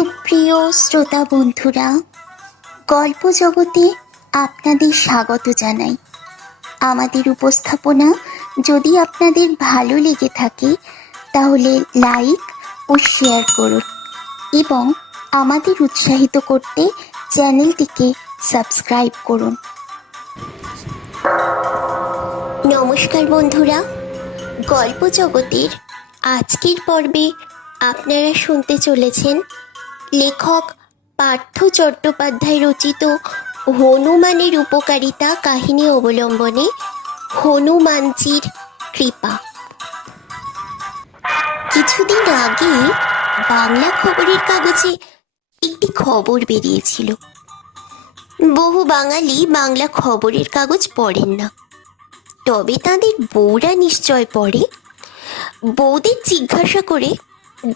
সুপ্রিয় শ্রোতা বন্ধুরা, গল্প জগতে আপনাদের স্বাগত জানাই। আমাদের উপস্থাপনা যদি আপনাদের ভালো লেগে থাকে তাহলে লাইক ও শেয়ার করুন এবং আমাদের উৎসাহিত করতে চ্যানেলটিকে সাবস্ক্রাইব করুন। নমস্কার বন্ধুরা, গল্প জগতের আজকের পর্বে আপনারা শুনতে চলেছেন লেখক পার্থ চট্টোপাধ্যায় রচিত হনুমানের উপকারিতা কাহিনী অবলম্বনে হনুমানজির কৃপা। কিছুদিন আগে বাংলা খবরের কাগজে একটি খবর বেরিয়েছিল। বহু বাঙালি বাংলা খবরের কাগজ পড়েন না, তবে তাদের বউরা নিশ্চয় পড়ে। বউদের জিজ্ঞাসা করে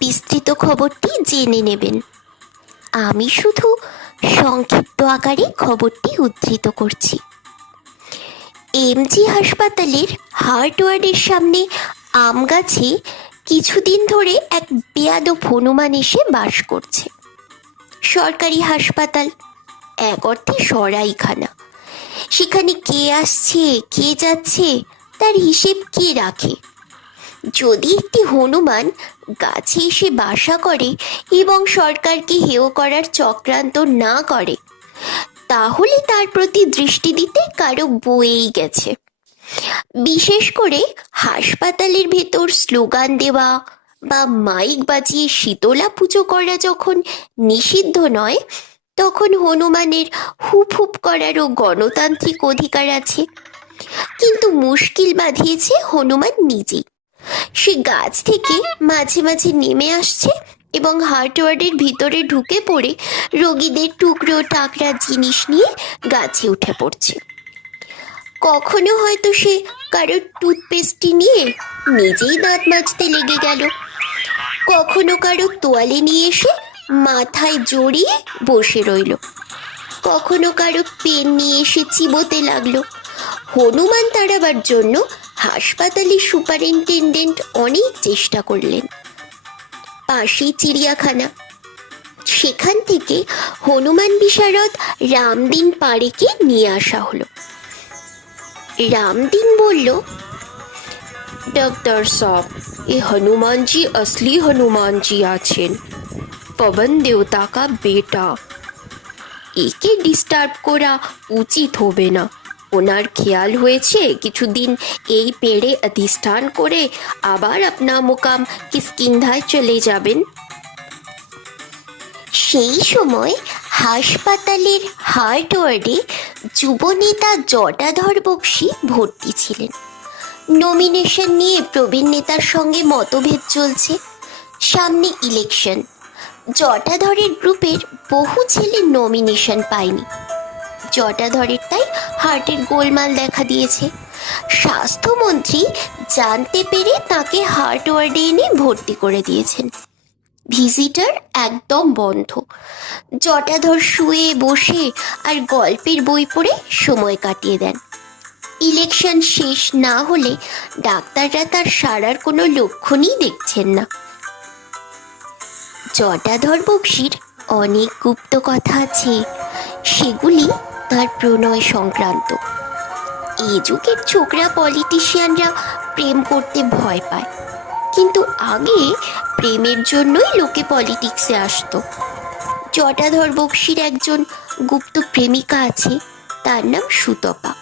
বিস্তৃত খবরটি জেনে নেবেন। আমি শুধু সংক্ষিপ্ত আকারে খবরটি উদ্ধৃত করছি। এমজি হাসপাতালের হার্ট ওয়ার্ডের সামনে আম গাছে কিছুদিন ধরে এক বেয়াদব হনুমান এসে বাস করছে। সরকারি হাসপাতাল, এক অর্থে সরাইখানা। সেখানে কে আসছে কে যাচ্ছে তার হিসেব কে রাখে? যদি একটি হনুমান গাছে এসে বাসা করে এবং সরকারকে হেয় করার চক্রান্ত না করে, তাহলে তার প্রতি দৃষ্টি দিতে কারো বয়েই গেছে। বিশেষ করে হাসপাতালের ভেতর স্লোগান দেওয়া বা মাইক বাজিয়ে শীতলা পুজো করা যখন নিষিদ্ধ নয়, তখন হনুমানের হুপ হুপ করারও গণতান্ত্রিক অধিকার আছে। কিন্তু মুশকিল বাঁধিয়েছে হনুমান নিজেই। সে গাছ থেকে মাঝে মাঝে নেমে আসছে এবং হার্ট ওয়ার্ডের ভিতরে ঢুকে পড়ে রোগীদের টুকরো টাকরা জিনিস নিয়ে গাছে উঠে পড়ছে। কখনো হয়তো সে কারোর টুথপেস্টটি নিয়ে নিজেই দাঁত মাজতে লেগে গেল, কখনো কারো তোয়ালে নিয়ে এসে মাথায় জড়িয়ে বসে রইল, কখনো কারো পেন নিয়ে এসে চিবোতে লাগলো। হনুমান তাড়াবার জন্য হাসপাতালের সুপারিনটেন্ডেন্ট অনেক চেষ্টা করলেন। পাশেই চিড়িয়াখানা, সেখান থেকে হনুমান বিশারদ রামদিন পাড়েকে নিয়ে আসা হলো। রামদিন বলল, डॉक्टर साहब, ये हनुमान जी असली हनुमान जी आছেন, पवन देवता का बेटा। একে ডিস্টার্ব করা উচিত হবে না। ওনার খেয়াল হয়েছে কিছুদিন এই পেড়ে অধিষ্ঠান করে আবার আপনা মোকাম কিষ্কিন্ধায় চলে যাবেন। সেই সময় হাসপাতালের হার্ট ওয়ার্ডে যুবনেতা জটাধর বক্সী ভর্তি ছিলেন। নমিনেশন নিয়ে প্রবীণ নেতার সঙ্গে মতভেদ চলছে। সামনে ইলেকশন। জটাধরের গ্রুপের বহু ছেলে নমিনেশন পায়নি। জটাধরেরটাই হার্টের গোলমাল দেখা দিয়েছে। স্বাস্থ্যমন্ত্রী জানতে পেরে তাকে হার্ট ওয়ার্ডে এনে ভর্তি করে দিয়েছেন। ভিজিটার একদম বন্ধ। জটাধর শুয়ে বসে আর গল্পের বই পড়ে সময় কাটিয়ে দেন। ইলেকশন শেষ না হলে ডাক্তাররা তার সারার কোনো লক্ষণই দেখছেন না। জটাধর বক্সীর অনেক গুপ্ত কথা আছে, সেগুলি তার প্রণয় সংক্রান্ত। এই যুগের ছোকরা পলিটিশিয়ানরা প্রেম করতে ভয় পায়, কিন্তু আগে প্রেমের জন্যই লোকে পলিটিক্সে আসতো। জটাধর বক্সীর একজন গুপ্ত প্রেমিকা আছে, তার নাম সুতপা।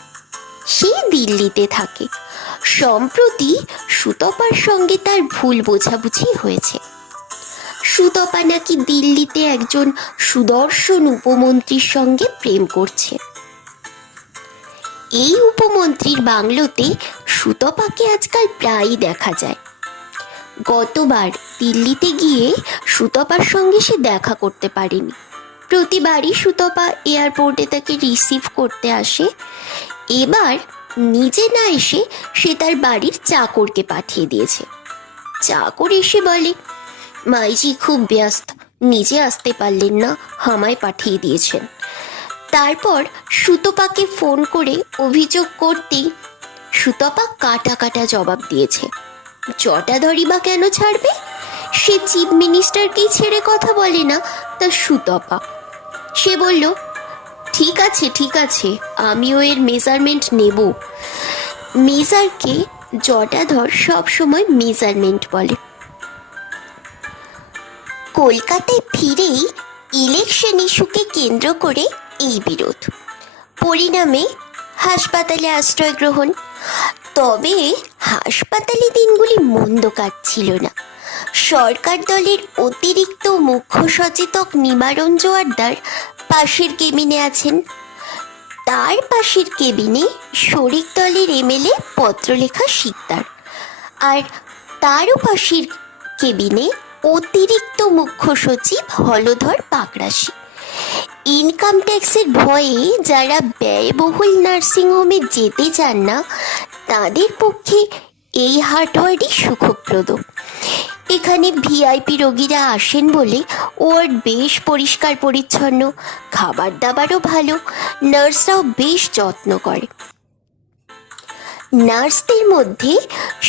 সে দিল্লিতে থাকে। সম্প্রতি সুতপার সঙ্গে তার ভুল বোঝাবুঝি হয়েছে। সুতপা নাকি দিল্লিতে একজন সুদর্শন উপমন্ত্রীর সঙ্গে প্রেম করছে। এই উপমন্ত্রীর বাংলোতে সুতপাকে আজকাল প্রায়ই দেখা যায়। গতবার দিল্লিতে গিয়ে সুতপার সঙ্গে সে দেখা করতে পারেনি। প্রতিবারই সুতপা এয়ারপোর্টে তাকে রিসিভ করতে আসে। এবার নিজে না এসে সে তার বাড়ির চাকরকে পাঠিয়ে দিয়েছে। চাকর এসে বলে, মাইজি খুব ব্যস্ত, নিজে আসতে পারলেন না, আমায় পাঠিয়ে দিয়েছেন। তারপর সুতপাকে ফোন করে অভিযোগ করতেই সুতপা কাটা কাটা জবাব দিয়েছে। জটাধরই বা কেন ছাড়বে? সে চিফ মিনিস্টারকেই ছেড়ে কথা বলে না, তা সুতপা। সে বলল, ঠিক আছে ঠিক আছে, আমিও এর মেজারমেন্ট নেব। মেজারকে জটাধর সব সময় মেজারমেন্ট বলে। কলকাতায় ফিরেই ইলেকশন ইস্যুকে কেন্দ্র করে এই বিরোধ, পরিণামে হাসপাতালে আশ্রয় গ্রহণ। তবে হাসপাতালে দিনগুলি মন্দ কাটছিল না। সরকার দলের অতিরিক্ত মুখ্য সচেতক নিবারণ জোয়ারদার পাশের কেবিনে আছেন। তার পাশের কেবিনে শরিক দলের এমএলএ পত্রলেখা শিকদার, আর তারও পাশের কেবিনে অতিরিক্ত মুখ্য সচিব হলধর পাকরাশি। ইনকাম ট্যাক্সের ভয়ে যারা ব্যয়বহুল নার্সিংহোমে যেতে চান না, তাদের পক্ষে এই হার্টওয়ার্ডই সুখপ্রদ। এখানে ভিআইপি রোগীরা আসেন বলে ওয়ার্ড বেশ পরিষ্কার পরিচ্ছন্ন, খাবার দাবারও ভালো, নার্সরাও বেশ যত্ন করে। নার্সদের মধ্যে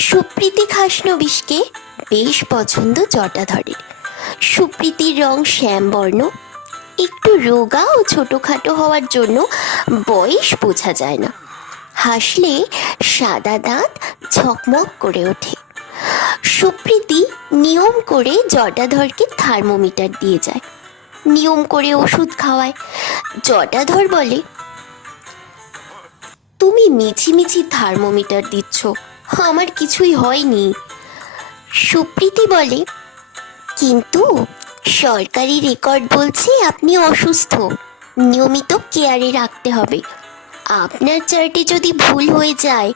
সুপ্রীতি খাসনবিশকে বেশ পছন্দ জটাধরের। সুপ্রীতির রং শ্যামবর্ণ, একটু রোগা ও ছোটোখাটো হওয়ার জন্য বয়স বোঝা যায় না। হাসলে সাদা দাঁত ঝকমক করে ওঠে। সুপ্রীতি নিয়ম করে জটাধরকে থার্মোমিটার দিয়ে যায়, নিয়ম করে ওষুধ খাওয়ায়। জটাধর বলে, তুমি মিছিমিছি থার্মোমিটার দিচ্ছ, আমার কিছুই হয়নি। সুপ্রীতি বলে, কিন্তু সরকারি রেকর্ড বলছে আপনি অসুস্থ, নিয়মিত কেয়ারে রাখতে হবে। আপনার চার্টে যদি ভুল হয়ে যায়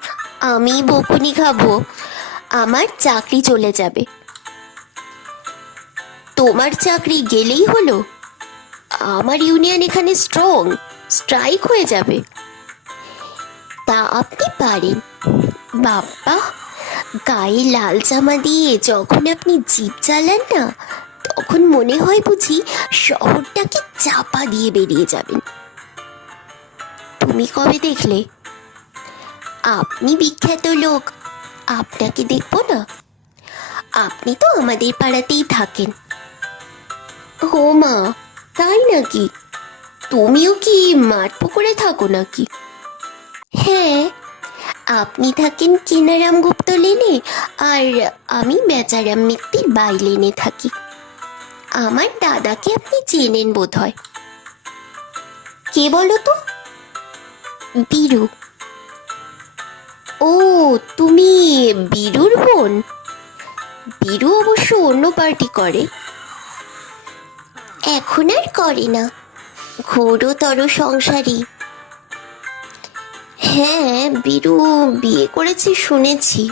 আমি বকুনি খাবো, আমার চাকরি চলে যাবে। তোমার চাকরি গেলেই হলো? আমার ইউনিয়ন এখানে স্ট্রং, স্ট্রাইক হয়ে যাবে। তা আপনি পারেন বাপ্পা, গায়ে লাল জামা দিয়ে যখন আপনি জিপ চালান না, তখন মনে হয় বুঝি শহরটাকে চাপা দিয়ে বেরিয়ে যাবেন। তুমি কবে দেখলে? আপনি বিখ্যাত লোক, আপনাকে দেখবো না? আপনি তো আমাদের পাড়াতেই থাকেন। ও মা, তাই নাকি? তুমিও কি মাঠ পুকুরে থাকো নাকি? হ্যাঁ, আপনি থাকেন কিনারাম গুপ্ত লেনে, আর আমি বেচারাম মিত্তির বাই লেনে থাকি। আমার দাদাকে আপনি চেনেন বোধ হয়। কে বলো তো? বীরু। ও, তুমি বীরুর বোন? বীরু অবশ্য অন্য পার্টি করে, এখন আর করে না, ঘোরতর সংসারী। হ্যাঁ, বীরু বিয়ে করেছে শুনেছি।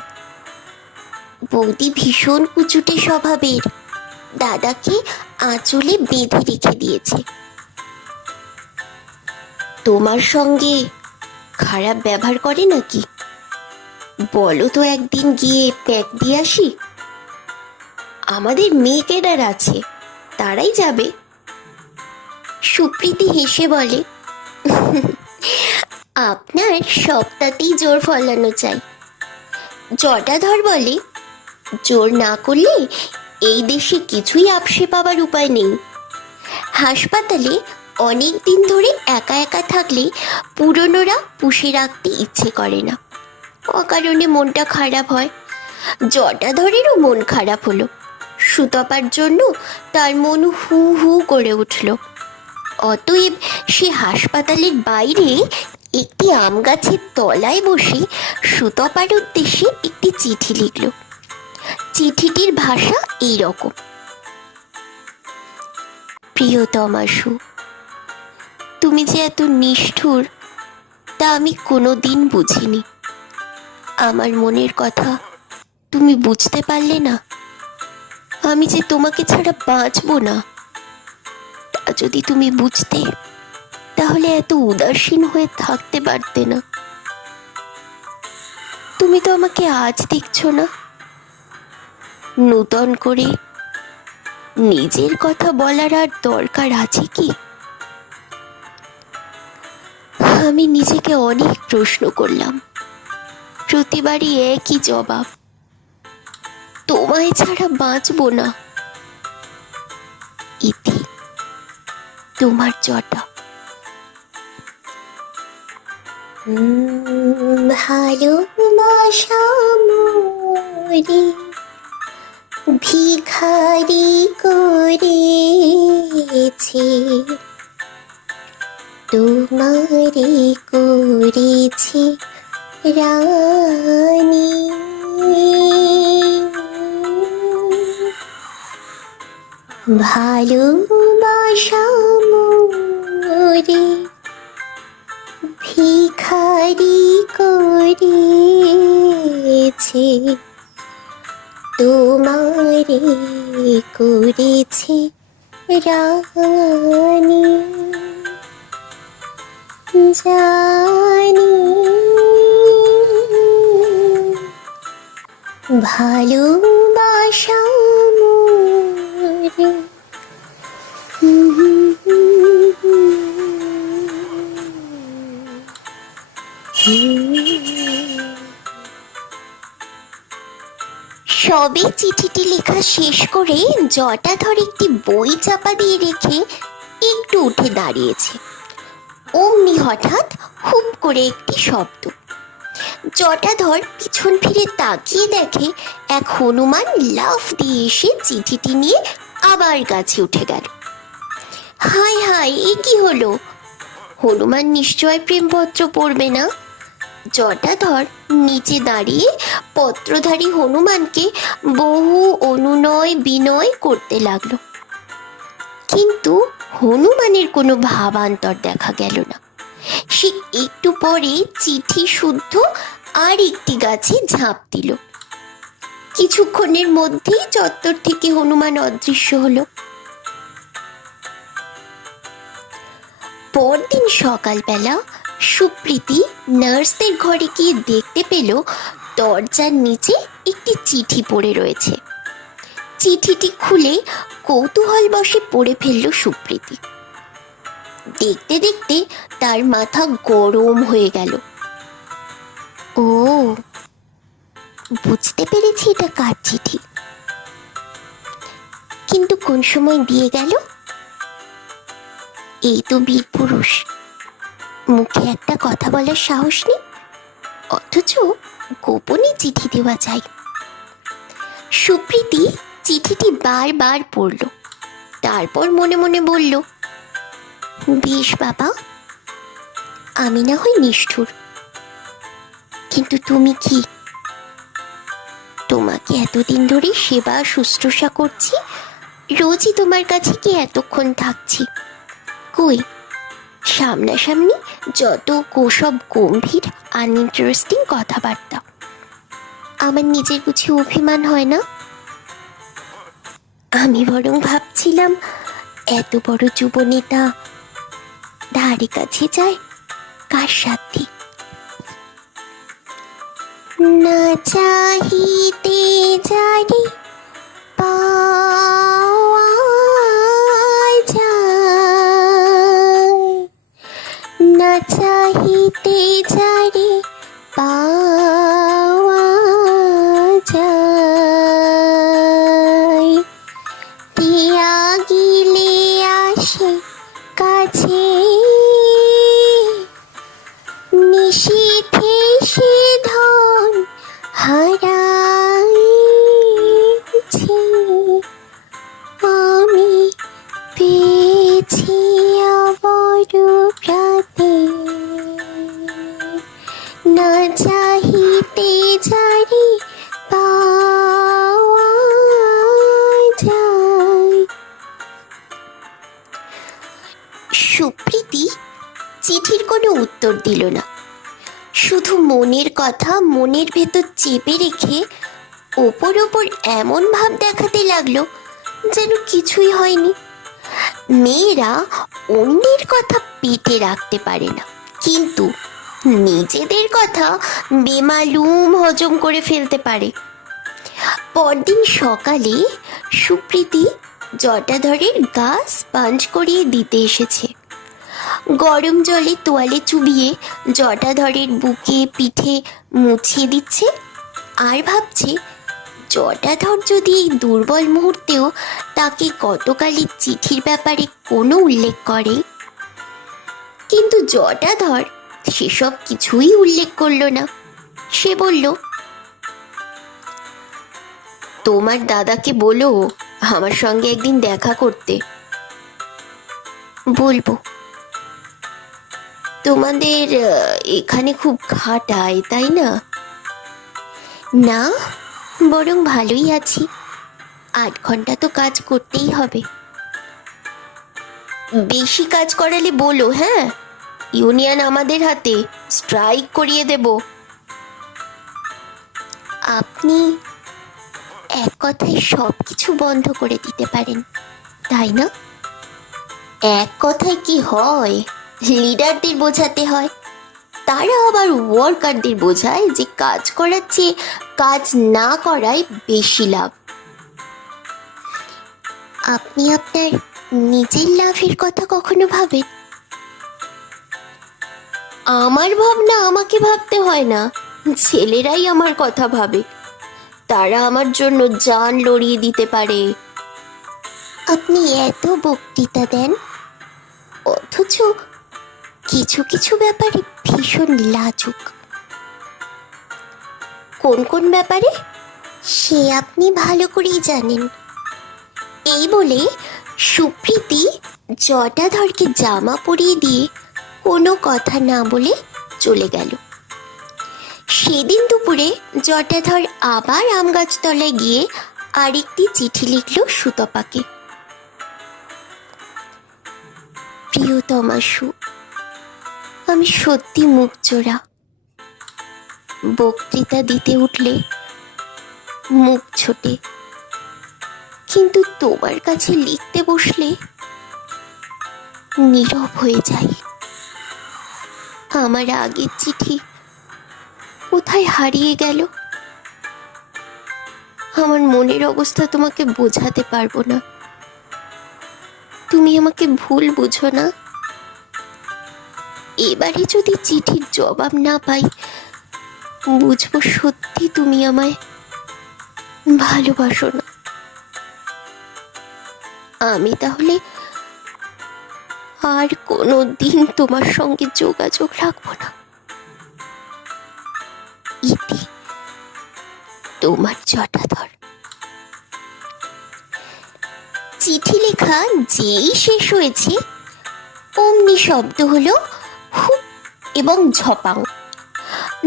বৌদি ভীষণ কুচুটে স্বভাবের, দাদাকে আঁচলে বেঁধে রেখে দিয়েছে। তোমার সঙ্গে খারাপ ব্যবহার করে নাকি? বলো তো একদিন গিয়ে প্যাক দিয়ে আসি। আমাদের মেয়ে কেডার আছে, তারাই যাবে। সুপ্রীতি হেসে বলে, আপনার সবটাতেই জোর ফলানো চাই। জটাধর বলে, জোর না করলে এই দেশে কিছুই আপসে পাবার উপায় নেই। হাসপাতালে অনেক দিন ধরে একা একা থাকলে পুরনোরা পুষে রাখতে ইচ্ছে করে না, অকারণে মনটা খারাপ হয়। জটাধরেরও মন খারাপ হলো। সুতপার জন্য তার মন হু হু করে উঠল। অতএব সে হাসপাতালের বাইরে একটি আম গাছের তলায় বসে সুতপার উদ্দেশ্যে একটি চিঠি লিখল। চিঠিটির ভাষা এই রকম: প্রিয়তমাশু, তুমি যে এত নিষ্ঠুর তা আমি কোনোদিন বুঝিনি। আমার মনের কথা তুমি বুঝতে পারলে না। আমি যে তোমাকে ছাড়া বাঁচবো না, তা যদি তুমি বুঝতে, তাহলে এত উদাসীন হয়ে থাকতে পারতে না। তুমি তো আমাকে আজ দেখছো না। নূতন করে নিজের কথা বলার আর দরকার আছে কি? আমি নিজেকে অনেক প্রশ্ন করলাম, প্রতিবারই একই জবাব, তোমায় ছাড়া বাঁচবো না। ইতি, তোমার জটা। ভালোবাসা মোরে ভিখারি করেছে, তোমারে করেছে রানী। ভালোবাসা মোরে ভিখারি করেছে, তোমারে করেছে রানী। জানি ভালোবাসা মোরে সবে চিঠিটি লেখা শেষ করে জটাধর একটি বই চাপা দিয়ে রেখে একটু উঠে দাঁড়িয়েছে। অমনি হঠাৎ হুপ করে একটি শব্দ। জটাধর পিছন ফিরে তাকিয়ে দেখে এক হনুমান লাফ দিয়ে এসে চিঠিটি নিয়ে আবার গাছে উঠে গেল। হায় হায়, এ কি হলো? হনুমান নিশ্চয় প্রেমপত্র পড়বে না। জটাধর নিচে দাঁড়িয়ে পত্রধারী হনুমানকে বহু অনুনয় বিনয় করতে লাগলো, কিন্তু হনুমানের কোনো ভাবান্তর দেখা গেল না। সে একটু পরে চিঠি শুদ্ধ আর একটি গাছে ঝাঁপ দিল। কিছুক্ষণের মধ্যেই চত্বর থেকে হনুমান অদৃশ্য হলো। পরদিন সকালবেলা সুপ্রীতি নার্সদের ঘরে গিয়ে দেখতে পেল দরজার নিচে একটি চিঠি পড়ে রয়েছে। চিঠিটি খুলে কৌতূহল বশে পড়ে ফেলল সুপ্রীতি। দেখতে দেখতে তার মাথা গরম হয়ে গেল। ও, বুঝতে পেরেছি এটা কার চিঠি, কিন্তু কোন সময় দিয়ে গেল? এই তো বীর পুরুষ, মুখে একটা কথা বলার সাহস নেই, অথচ গোপনে চিঠি দেওয়া যায়। সুপ্রীতি চিঠিটি বারবার পড়ল, তারপর মনে মনে বলল, বেশ বাবা, আমি না হই নিষ্ঠুর, কিন্তু তুমি কি? তোমাকে এতদিন ধরে সেবা শুশ্রূষা করছি, রোজই তোমার কাছে কি এতক্ষণ থাকছি, কই সামনাসামনি যত সব গম্ভীর আনইন্টারেস্টিং কথাবার্তা। আমার নিজের বুঝি অভিমান হয় না? আমি বরং ভাবছিলাম এত বড় যুবনেতা ধারে কাছে যায় কার সাথে? না চাহিতে জানি পাওয়া যায়, না চাহিতে জানি পাওয়া যায়, দিয়া গিলে আসে কাছে, নিশীথে সে ধন হারাইছি, আমি পেয়েছি অবরূপরাতে, না চাহিতে জানি পাওয়া যায়। সুপ্রীতি চিঠির কোনো উত্তর দিল না, শুধু মনের কথা মনের ভেতর চেপে রেখে ওপর ওপর এমন ভাব দেখাতে লাগলো যেন কিছুই হয়নি। মেয়েরা অন্যের কথা পেটে রাখতে পারে না, কিন্তু নিজেদের কথা বেমালুম হজম করে ফেলতে পারে। পরদিন সকালে সুপ্রীতি জটাধরের গা স্পঞ্জ করিয়ে দিতে এসেছে। গরম জলে তোয়ালে চুবিয়ে জটাধরের বুকে পিঠে মুছিয়ে দিচ্ছে আর ভাবছে জটাধর যদি এই দুর্বল মুহূর্তেও তাকে গতকালের চিঠির ব্যাপারে কোনো উল্লেখ করে, কিন্তু জটাধর সেসব কিছুই উল্লেখ করলো না। সে বলল, তোমার দাদাকে বলো আমার সঙ্গে একদিন দেখা করতে। বলবো। তোমাদের এখানে খুব খাটায়, তাই না? না, বরং ভালোই আছি। 8 ঘন্টা তো কাজ করতেই হবে। বেশি কাজ করালে বলো, হ্যাঁ? ইউনিয়ন আমাদের হাতে, স্ট্রাইক করিয়ে দেব। আপনি এক কথায় সব কিছু বন্ধ করে দিতে পারেন, তাই না? এক কথায় কি হয়? লিডারদের বোঝাতে হয়। তারা আবার ওয়ার্কারদের বোঝায় যে কাজ করার চেয়ে কাজ না করাই বেশি লাভ। আপনি আপনার নিজের লাভের কথা কখনো ভাবেন? আমার ভাবনা আমাকে ভাবতে হয় না, ছেলেরাই আমার কথা ভাবে। তারা আমার জন্য জান লড়িয়ে দিতে পারে। আপনি এত বক্তৃতা দেন, অথচ কিছু কিছু ব্যাপারে ভীষণ লাজুক। কোন কোন ব্যাপারে সে আপনি ভালো করেই জানেন। এই বলে সুপ্রীতি জটাধরকে জামা পরিয়ে দিয়ে কোনো কথা না বলে চলে গেল। সেদিন দুপুরে জটাধর আবার আম গাছতলায় গিয়ে আরেকটি চিঠি লিখল সুতপাকে। প্রিয়তমা সু, আমি সত্যি মুখ চোরা। বক্তৃতা দিতে উঠলে মুখ ছোটে, কিন্তু তোমার কাছে লিখতে বসলে নীরব হয়ে যাই। আমার আগের চিঠি কোথায় হারিয়ে গেল? আমার মনের অবস্থা তোমাকে বোঝাতে পারবো না। তুমি আমাকে ভুল বুঝো না। এবারে যদি চিঠির জবাব না পাই, বুঝবো সত্যি তুমি আমায় ভালোবাসো না। আমি তাহলে আর কোনো দিন তোমার সঙ্গে যোগাযোগ রাখবো না। ইতি, তোমার জটাধর। চিঠি লেখা যেই শেষ হয়েছে, অমনি শব্দ হলো হুপ এবং ঝপাং।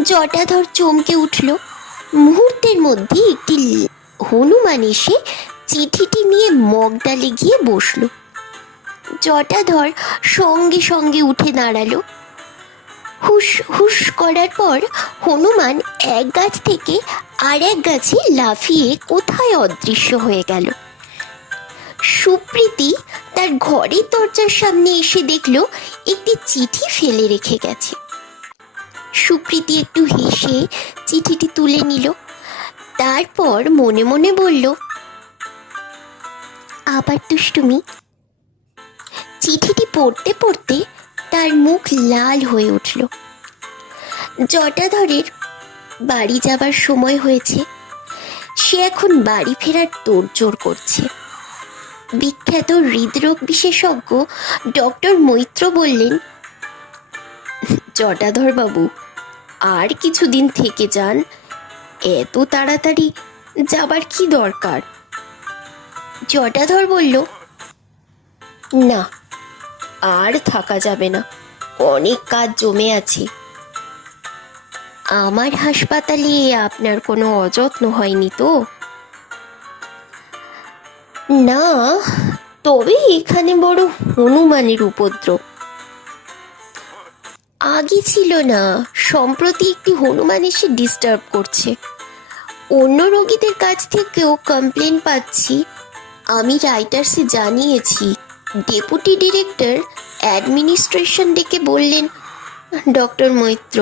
জটাধর চমকে উঠল। মুহূর্তের মধ্যে একটি হনুমান এসে চিঠিটি নিয়ে মগডালে গিয়ে বসল। জটাধর সঙ্গে সঙ্গে উঠে দাঁড়ালো। হুস হুস করার পর হনুমান এক গাছ থেকে আর এক গাছে লাফিয়ে কোথায় অদৃশ্য হয়ে গেল। সুপ্রীতি তার ঘরের দরজার সামনে এসে দেখলো একটি চিঠি ফেলে রেখে গেছে। সুপ্রীতি একটু হেসে চিঠিটি তুলে নিল। তারপর মনে মনে বলল, আবার দুষ্টুমি। চিঠিটি পড়তে পড়তে তার মুখ লাল হয়ে উঠল। জটাধরের বাড়ি যাবার সময় হয়েছে। সে এখন বাড়ি ফেরার তোড়জোড় করছে। বিখ্যাত হৃদরোগ বিশেষজ্ঞ ডক্টর মৈত্র বললেন, জটাধর বাবু, আর কিছুদিন থেকে যান। এত তাড়াতাড়ি যাবার কি দরকার? জটাধর বলল, না, আর থাকা যাবে না, অনেক কাজ জমে আছে। আমার হাসপাতালে আপনার কোনো অযত্ন হয়নি তো? না, তবে এখানে বড় হনুমানের উপদ্রব। আগে ছিল না, সম্প্রতি একটি হনুমান এসে ডিস্টার্ব করছে। অন্য রোগীদের কাছ থেকেও কমপ্লেন পাচ্ছি। আমি রাইটার্সে জানিয়েছি। ডেপুটি ডিরেক্টর অ্যাডমিনিস্ট্রেশন ডেকে বললেন, ডক্টর মৈত্র,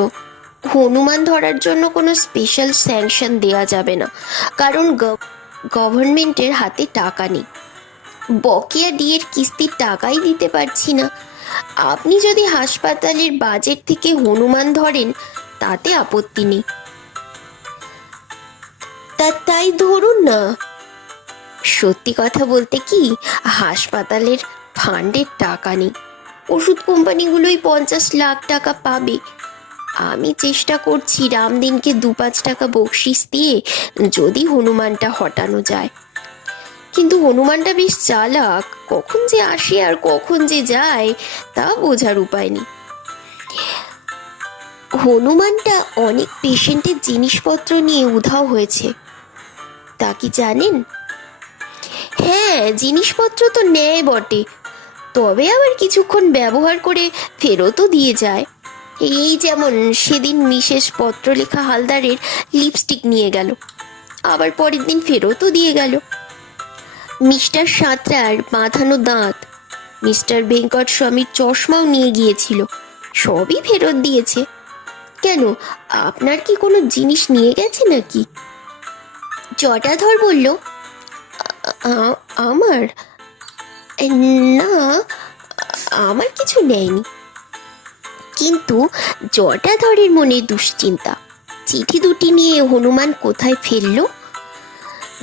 হনুমান ধরার জন্য কোনো স্পেশাল স্যাংশন দেওয়া যাবে না, কারণ গভর্নমেন্টের হাতে টাকা নেই। বকেয়া ডিএর কিস্তির টাকাই দিতে পারছি না। আপনি যদি হাসপাতালের বাজেট থেকে হনুমান ধরেন তাতে আপত্তি নেই। তা তাই ধরুন না। সত্যি কথা বলতে কি, হাসপাতালের ফান্ডের টাকা নেই। ওষুধ কোম্পানিগুলোই 50 লাখ টাকা পাবে। আমি চেষ্টা করছি রামদিনকে 2-5 টাকা বকশিস দিয়ে যদি হনুমানটা হটানো যায়। কিন্তু হনুমানটা বেশ চালাক, কখন যে আসে আর কখন যে যায় তা বোঝার উপায় নেই। হনুমানটা অনেক পেশেন্টের জিনিসপত্র নিয়ে উধাও হয়েছে, তা কি জানেন? হ্যাঁ, জিনিসপত্র তো নেয় বটে, তবে আবার কিছুক্ষণ ব্যবহার করে ফেরতও দিয়ে যায়। এই যেমন সেদিন মিসেস পত্রলেখা হালদারের লিপস্টিক নিয়ে গেল, আবার পরের দিন ফেরতও দিয়ে গেল। মিস্টার সাঁতরার বাঁধানো দাঁত, মিস্টার ভেঙ্কট স্বামীর চশমাও নিয়ে গিয়েছিল, সবই ফেরত দিয়েছে। কেন, আপনার কি কোনো জিনিস নিয়ে গেছে নাকি? জটাধর বলল, আমার না, আমার কিছু নেয়নি। কিন্তু জটাধরের মনে দুশ্চিন্তা, চিঠি দুটি নিয়ে হনুমান কোথায় ফেললো?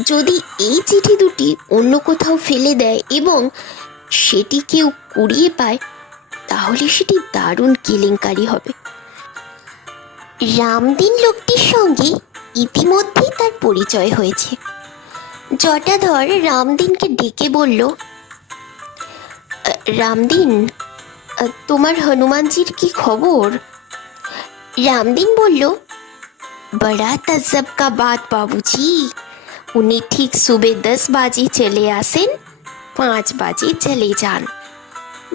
যদি এই চিঠি দুটি অন্য কোথাও ফেলে দেয় এবং সেটি কেউ কুড়িয়ে পায়, তাহলে সেটি দারুণ কেলেঙ্কারি হবে। রামদিন লোকটির সঙ্গে ইতিমধ্যেই তার পরিচয় হয়েছে। জটাধর রামদিনকে ডেকে বলল, রামদিন, তোমার হনুমানজির কি খবর? রামদিন বলল, বড়া তজ্জব কা বাত বাবুজি, উনি ঠিক সুবে 10 বাজে চলে আসেন, 5 বাজে চলে যান,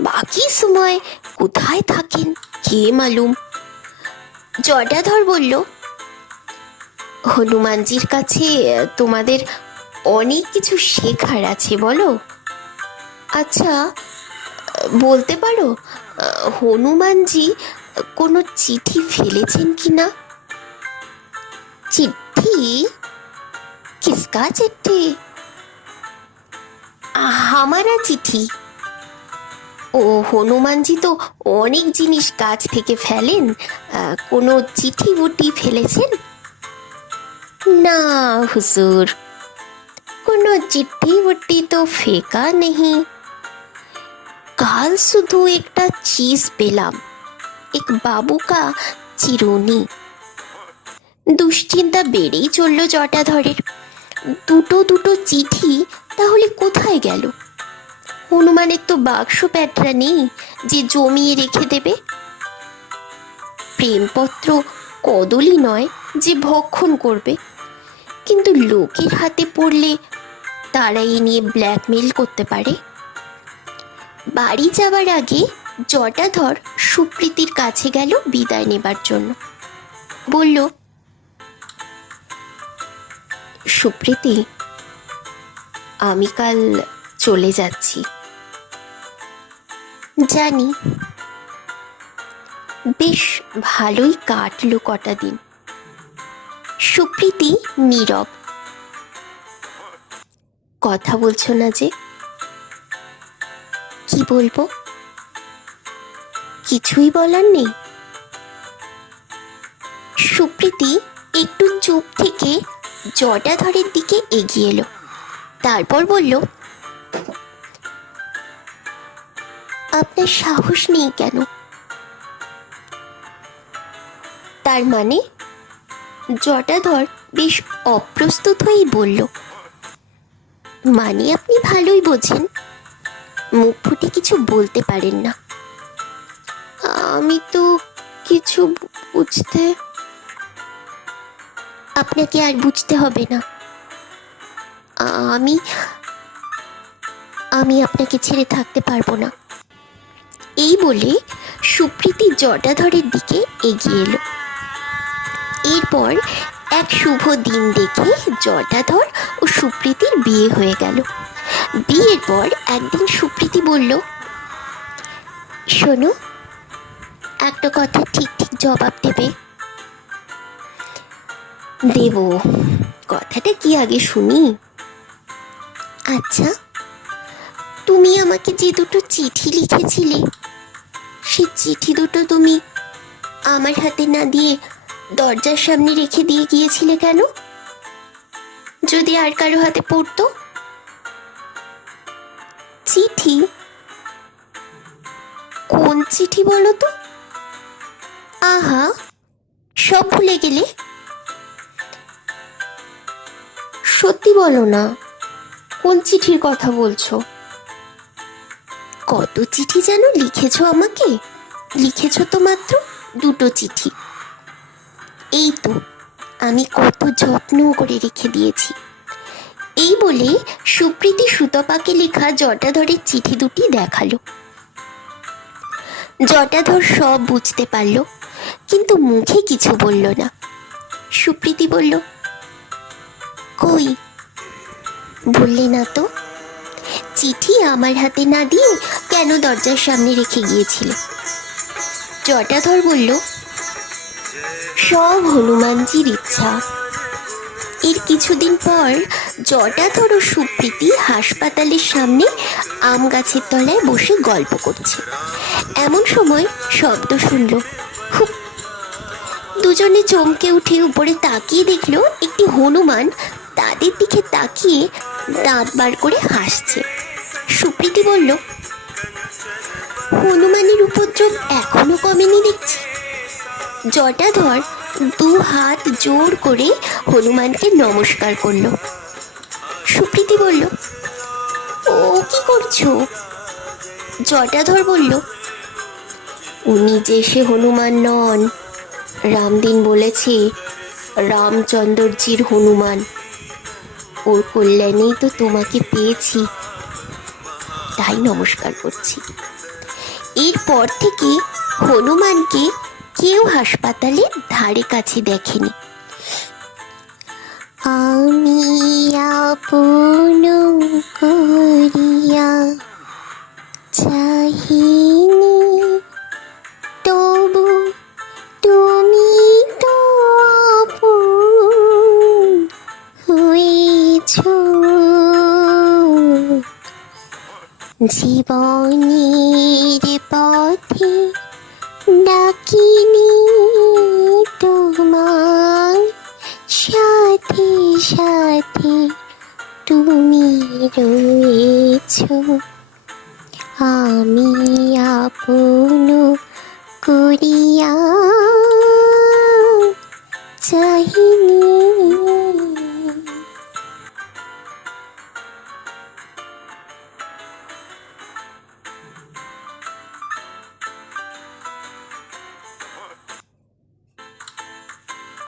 বাকি সময় কোথায় থাকেন কে মালুম। জটাধর বলল, হনুমানজির কাছে তোমাদের অনেক কিছু শেখার আছে, বলো। আচ্ছা, বলতে পারো হনুমানজি কোনো চিঠি ফেলেছেন কি না? চিঠি? কিসকা চিঠি? হামারা চিঠি। ও, হনুমানজি তো অনেক জিনিস গাছ থেকে ফেলেন, কোনো চিঠি বুটি ফেলেছেন? না হুজুর, কোনো চিঠি বুটি তো ফেকা নেই। কাল শুধু একটা চিজ পেলাম, এক বাবু কা চিরুনি। দুশ্চিন্তা বেড়েই চলল জটাধরের। দুটো দুটো চিঠি তাহলে কোথায় গেল? হনুমানের তো বাক্স প্যাটরা নেই যে জমিয়ে রেখে দেবে। প্রেমপত্র কদলি নয় যে ভক্ষণ করবে, কিন্তু লোকের হাতে পড়লে তারা এ নিয়ে ব্ল্যাকমেল করতে পারে। বাড়ি যাবার আগে জটাধর সুপ্রীতির কাছে গেল বিদায় নেবার জন্য। বলল, সুপ্রীতি, আমি কাল চলে যাচ্ছি। জানি, বেশ ভালোই কাটলো কটা দিন। সুপ্রীতি নীরব। কথা বলছো না যে? কি বলবো? কিছুই বলার নেই? সুপ্রীতি একটু চুপ থেকে জটাধরের দিকে এগিয়ে এলো, তারপর বলল, আপনার সাহস নেই কেন? তার মানে? জটাধর বেশ অপ্রস্তুত হয়েই বলল, মানে আপনি ভালোই বোঝেন, মুখ ফুটে কিছু বলতে পারেন না। আমি তো কিছু বুঝতে। আপনাকে আর বুঝতে হবে না। আমি আমি আপনাকে ছেড়ে থাকতে পারবো না। এই বলে সুপ্রীতি জটাধরের দিকে এগিয়ে এলো। এরপর এক শুভ দিন দেখে জটাধর ও সুপ্রীতির বিয়ে হয়ে গেল। বিয়ের পর একদিন সুপ্রীতি বলল, শোনো, একটা কথা ঠিক ঠিক জবাব দেবে। দেব, কথাটা কি আগে শুনি। আচ্ছা, তুমি আমাকে যে দুটো চিঠি লিখেছিলে, সে চিঠি দুটো তুমি আমার হাতে না দিয়ে দরজার সামনে রেখে দিয়ে গিয়েছিলে কেন? যদি আর কারো হাতে পড়তো। চিঠি? কোন চিঠি বলো তো? আহা, সব ভুলে গেলে। সত্যি বলো না, কোন চিঠির কথা বলছো? কত চিঠি যেন লিখেছো আমাকে। লিখেছো তো মাত্র 2টো চিঠি। এই তো, আমি কত যত্ন করে রেখে দিয়েছি। এই বলে সুপ্রীতি সুতপাকে লেখা জটাধরের চিঠি দুটি দেখালো। জটাধর সব বুঝতে পারলো, কিন্তু মুখে কিছু বলল না। সুপ্রীতি বলল, কই, বললে না তো? চিঠি আমার হাতে না দিয়ে কেন দরজার সামনে রেখে গিয়েছিলে? জটাধর বলল, সব হনুমানজির ইচ্ছা। এর কিছুদিন পর জটাধর ও সুপ্রীতি হাসপাতালের সামনে আম গাছের তলায় বসে গল্প করছে। এমন সময় শব্দ শুনল, হুপ। দুজনে চমকে উঠে উপরে তাকিয়ে দেখলো একটি হনুমান তাদের দিকে তাকিয়ে দাঁত বার করে হাসছে। সুপ্রীতি বলল, হনুমানের উপদ্রব এখনো কমেনি দেখছি। জটাধর 2 হাত জোর করে হনুমানকে নমস্কার করলো। সুপ্রীতি বলল, ও কি করছো? জটাধর বলল, উনি যে সে হনুমান নন, রামদিন বলেছে রামচন্দ্রজির হনুমান। ওর কল্যাণেই তো তোমাকে পেয়েছি, তাই নমস্কার করছি। এরপর থেকে হনুমানকে কেউ হাসপাতালে ধারে কাছে দেখেনি। আমি আপন করিয়া চাহিনি, তবু তুমি তো আপন হয়েছ। জীবনের পথে ডাকিনি তোমার, সাথে সাথে তুমি রয়েছ। আমি আপন করিয়া চাহিনি।